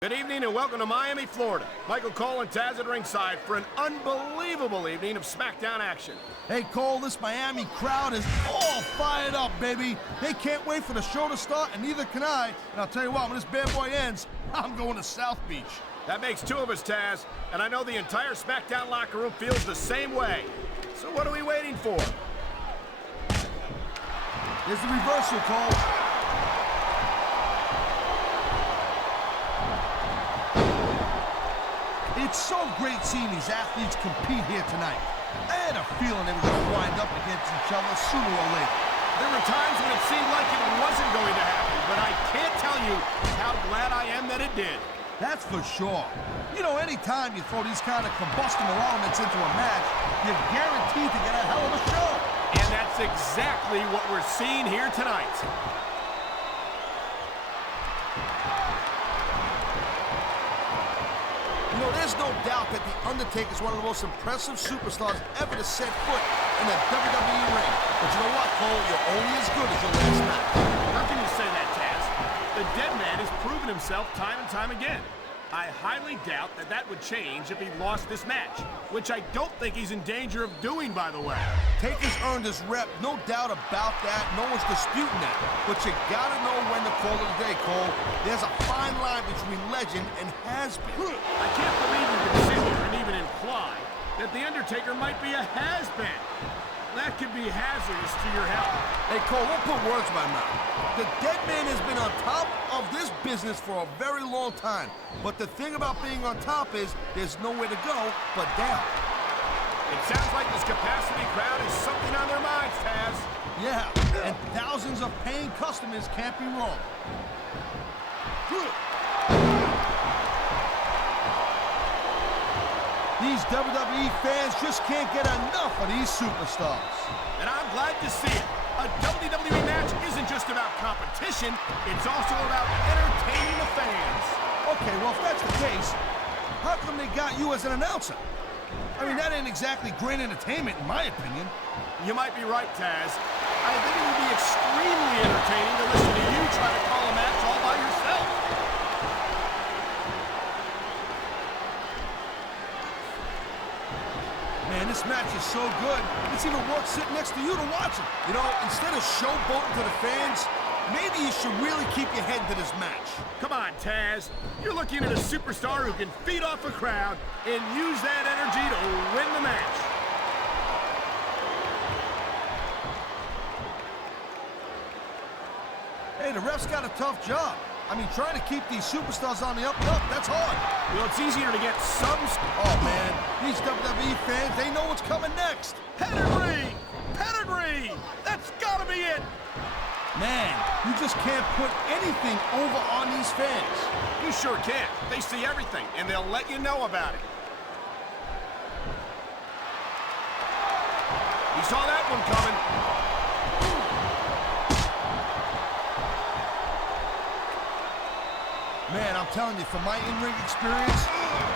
Good evening and welcome to Miami, Florida. Michael Cole and Taz at ringside for an unbelievable evening of SmackDown action. Hey Cole, this Miami crowd is all fired up, baby. They can't wait for the show to start, and neither can I. And I'll tell you what, when this bad boy ends, I'm going to South Beach. That makes two of us, Taz, and I know the entire SmackDown locker room feels the same way. So what are we waiting for? Here's the reversal, Cole. It's so great seeing these athletes compete here tonight. I had a feeling they were going to wind up against each other sooner or later. There were times when it seemed like it wasn't going to happen, but I can't tell you how glad I am that it did. That's for sure. You know, anytime you throw these kind of combustible elements into a match, you're guaranteed to get a hell of a show. And that's exactly what we're seeing here tonight. You know, there's no doubt that The Undertaker is one of the most impressive superstars ever to set foot in the WWE ring. But you know what, Cole? You're only as good as your last match. How can you say that, Taz? The dead man has proven himself time and time again. I highly doubt that that would change if he lost this match, which I don't think he's in danger of doing, by the way. Taker's earned his rep, no doubt about that. No one's disputing that. But you gotta know when to call it a day, Cole. There's a fine line between legend and has-been. I can't believe you can sit here and even imply that The Undertaker might be a has-been. That could be hazardous to your health. Hey, Cole, don't put words in my mouth. The dead man has been on top of this business for a very long time. But the thing about being on top is there's nowhere to go but down. It sounds like this capacity crowd is something on their minds, Taz. Yeah, and thousands of paying customers can't be wrong. These WWE fans just can't get enough of these superstars. And I'm glad to see it. A WWE match isn't just about competition, it's also about entertaining the fans. Okay, well, if that's the case, how come they got you as an announcer? I mean, that ain't exactly great entertainment, in my opinion. You might be right, Taz. I think it would be extremely entertaining to listen to you try to call a match all by yourself. Man, this match is so good, it's even worth sitting next to you to watch it. You know, instead of showboating to the fans, maybe you should really keep your head to this match. Come on, Taz. You're looking at a superstar who can feed off a crowd and use that energy to win the match. Hey, the ref's got a tough job. I mean, trying to keep these superstars on the up and up, that's hard. Well, it's easier to get some... Oh, man, these WWE fans, they know what's coming next. Pedigree! Pedigree! That's gotta be it! Man, you just can't put anything over on these fans. You sure can. They see everything, and they'll let you know about it. He saw that one coming. Man, I'm telling you, from my in-ring experience,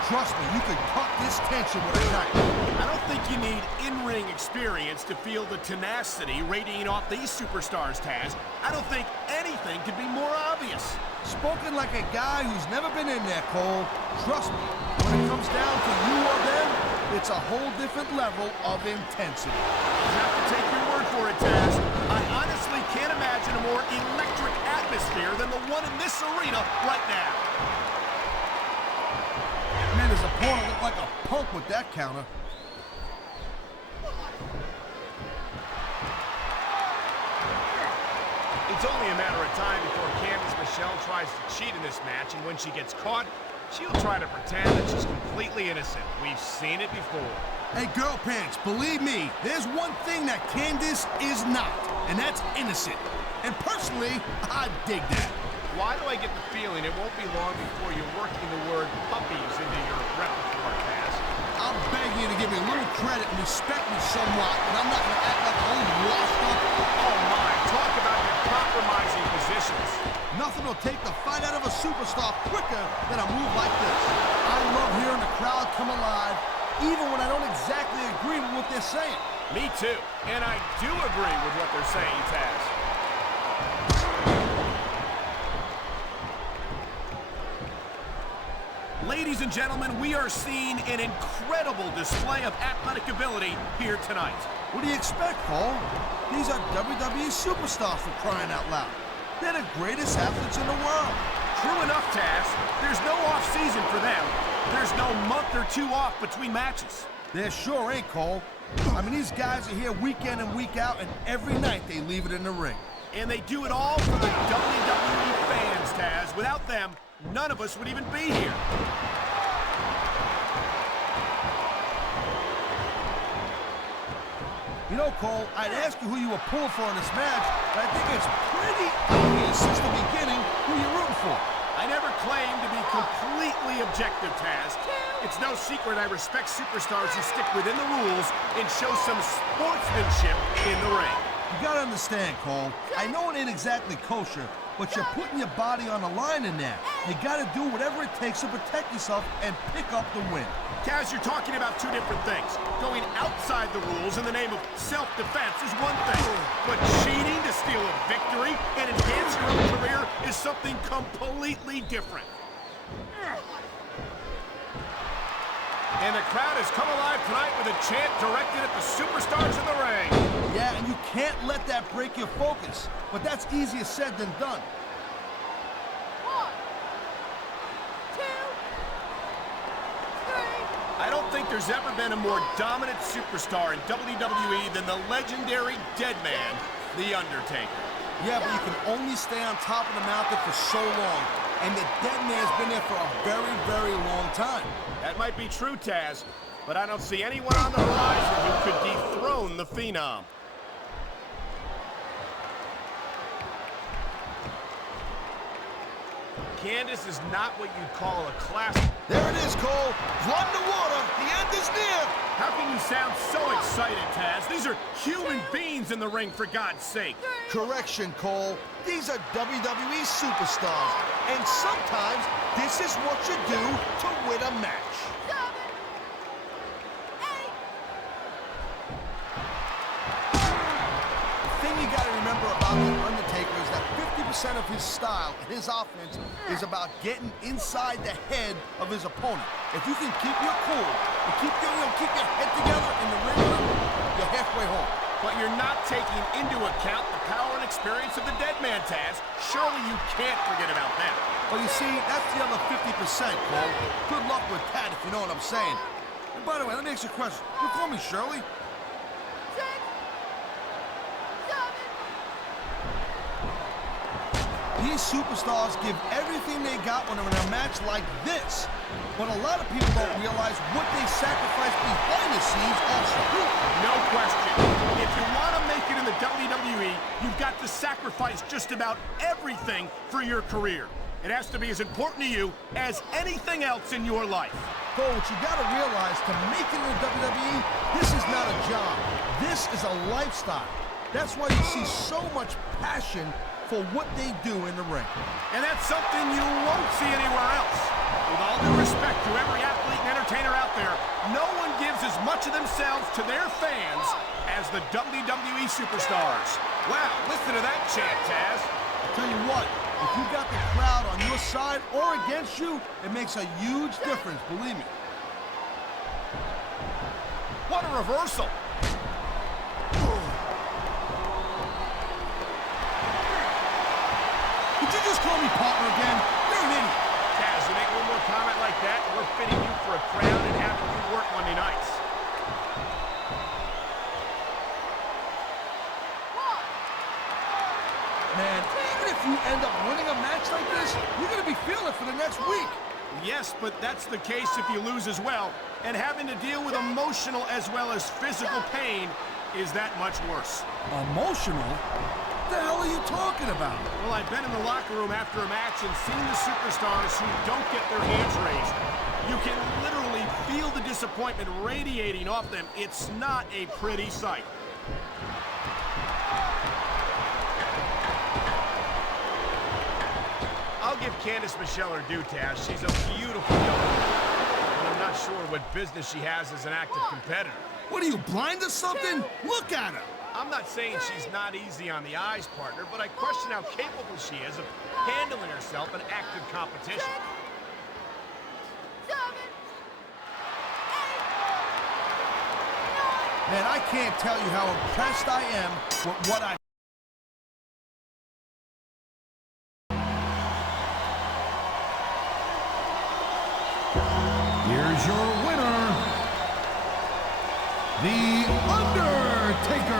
trust me, you can cut this tension with a knife. I don't think you need in-ring experience to feel the tenacity radiating off these superstars, Taz. I don't think anything could be more obvious. Spoken like a guy who's never been in there, Cole. Trust me, when it comes down to you or them, it's a whole different level of intensity. You have to take your word for it, Taz. I honestly can't imagine a more electric atmosphere than the one in this arena right now. Man, his opponent looked like a punk with that counter. It's only a matter of time before Candice Michelle tries to cheat in this match, and when she gets caught, she'll try to pretend that she's completely innocent. We've seen it before. Hey, girl pants, believe me, there's one thing that Candice is not, and that's innocent. And personally, I dig that. Why do I get the feeling it won't be long before you're working the word puppies into your repertoire, Taz? I'm begging you to give me a little credit and respect me somewhat, and I'm not going to act like an old washed up. Oh my, talk about your compromising positions. Nothing will take the fight out of a superstar quicker than a move like this. I love hearing the crowd come alive, even when I don't exactly agree with what they're saying. Me too, and I do agree with what they're saying, Taz. and gentlemen, we are seeing an incredible display of athletic ability here tonight. What do you expect, Cole? These are WWE superstars, for crying out loud. They're the greatest athletes in the world. True enough, Taz. There's no off-season for them. There's no month or two off between matches. There sure ain't, Cole. I mean, these guys are here week in and week out, and every night they leave it in the ring. And they do it all for the WWE fans, Taz. Without them, none of us would even be here. You know, Cole, I'd ask you who you were pulling for in this match, but I think it's pretty obvious since the beginning who you're rooting for. I never claimed to be completely objective, Taz. It's no secret I respect superstars who stick within the rules and show some sportsmanship in the ring. You gotta understand, Cole, I know it ain't exactly kosher, but you're putting your body on the line in there. You gotta do whatever it takes to protect yourself and pick up the win. Taz, you're talking about two different things. Going outside the rules in the name of self-defense is one thing, but cheating to steal a victory and enhance your own career is something completely different. And the crowd has come alive tonight with a chant directed at the superstars in the ring. Yeah, and you can't let that break your focus, but that's easier said than done. 1, 2, 3. I don't think there's ever been a more dominant superstar in WWE than the legendary Deadman, The Undertaker. Yeah, but you can only stay on top of the mountain for so long, and the Deadman's been there for a very, very long time. That might be true, Taz, but I don't see anyone on the horizon who could dethrone the Phenom. Candace is not what you'd call a classic. There it is, Cole. Flood the water. The end is near. How can you sound so excited, Taz? These are human beings in the ring, for God's sake. Correction, Cole. These are WWE superstars. And sometimes this is what you do to win a match. 7, 8. The thing you got to remember about The Undertaker is that 50% of his style and his offense is about getting inside the head of his opponent. If you can keep your cool and keep your head together in the ring, you're halfway home. But you're not taking into account the power and experience of the Deadman, Taz. Surely you can't forget about them. Well, you see, that's the other 50%, Cole. Good luck with that, if you know what I'm saying. And by the way, let me ask you a question. You call me Shirley? 6, 7. These superstars give everything they got when they're in a match like this. But a lot of people don't realize what they sacrifice behind the scenes also. No question. If you want to make it in the WWE, you've got to sacrifice just about everything for your career. It has to be as important to you as anything else in your life. But what you got to realize, to make it in the WWE, this is not a job. This is a lifestyle. That's why you see so much passion for what they do in the ring. And that's something you won't see anywhere else. With all due respect to every athlete and entertainer out there, no one gives as much of themselves to their fans as the WWE superstars. Wow, listen to that chant, Taz. I'll tell you what, if you got the crowd on your side or against you, it makes a huge difference, believe me. What a reversal. Did you just call me partner again? You're an idiot. Taz, you make one more comment like that, and we're fitting you for a crown and having you work Monday nights. 1. Man, even if you end up winning a match like this, you're going to be feeling it for the next week. Yes, but that's the case if you lose as well. And having to deal with emotional as well as physical pain is that much worse. Emotional? What the hell are you talking about? Well, I've been in the locker room after a match and seen the superstars who don't get their hands raised. You can literally feel the disappointment radiating off them. It's not a pretty sight. I'll give Candice Michelle her due, Taz. She's a beautiful young woman. And I'm not sure what business she has as an active competitor. What are you, blind or something? Look at her. I'm not saying she's not easy on the eyes, partner, but I question how capable she is of handling herself in active competition. 7. Man, I can't tell you how impressed I am with what I... Here's your winner, The Undertaker.